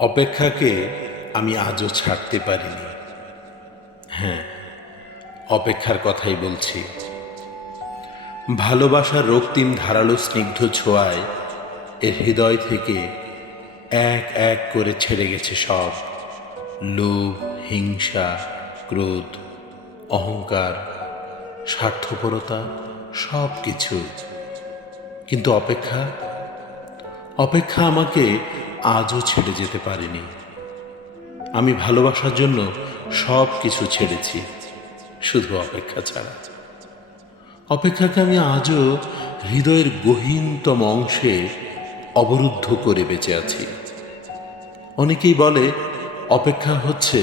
অপেক্ষাকে আমি আজও ছাড়তে পারিনি। হ্যাঁ, অপেক্ষার কথাই বলছি। ভালোবাসার রক্তিম ধারালো স্নিগ্ধ ছোঁয়ায় এর হৃদয় থেকে এক এক করে ছেড়ে গেছে সব লোভ, হিংসা, ক্রোধ, অহংকার, স্বার্থপরতা, সব কিছু। কিন্তু অপেক্ষা অপেক্ষা আমাকে আজও ছেড়ে যেতে পারেনি। আমি ভালোবাসার জন্য সব কিছু ছেড়েছি, শুধু অপেক্ষা ছাড়া। অপেক্ষাকে আমি আজও হৃদয়ের গহীনতম অংশে অবরুদ্ধ করে বেঁচে আছি। অনেকেই বলে অপেক্ষা হচ্ছে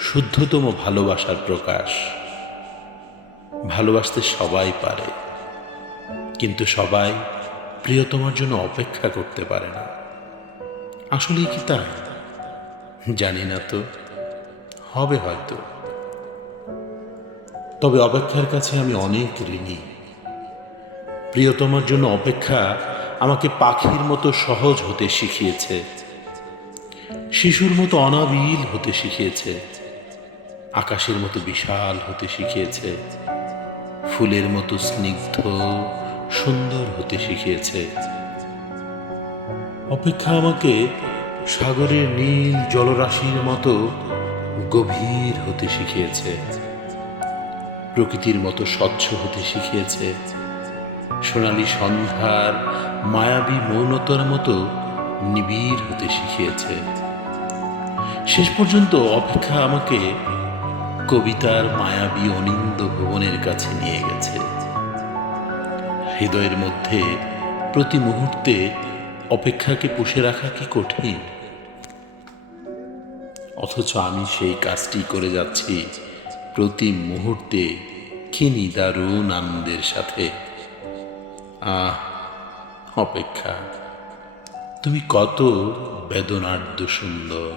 শুদ্ধতম ভালোবাসার প্রকাশ। ভালোবাসতে সবাই পারে, কিন্তু সবাই প্রিয়তমার জন্য অপেক্ষা করতে পারে না। আসলেই কি তাই? জানি না তো, হবে হয়তো। তবে অপেক্ষার কাছে আমি অনেক ঋণী। প্রিয়তমার জন্য অপেক্ষা আমাকে পাখির মতো সহজ হতে শিখিয়েছে, শিশুর মতো অনাবিল হতে শিখিয়েছে, আকাশের মতো বিশাল হতে শিখিয়েছে, ফুলের মতো স্নিগ্ধ সুন্দর হতে শিখিয়েছে। অপেক্ষা আমাকে সাগরের নীল জলরাশির মতো গভীর হতে শিখিয়েছে, প্রকৃতির মতো স্বচ্ছ হতে শিখিয়েছে, সোনালী সন্ধ্যার মায়াবী মৌনতার মতো নিবিড় হতে শিখিয়েছে। শেষ পর্যন্ত অপেক্ষা আমাকে কবিতার মায়াবী অনিন্দ ভুবনের কাছে নিয়ে গেছে। হৃদয়ের মধ্যে প্রতি মুহূর্তে অপেক্ষাকে পুষে রাখা কি কঠিন, অথচ আমি সেই কাজটি করে যাচ্ছি প্রতি মুহূর্তে কি নিদারুণ আনন্দের সাথে। আহ, অপেক্ষা, তুমি কত বেদনাঢ্য সুন্দর।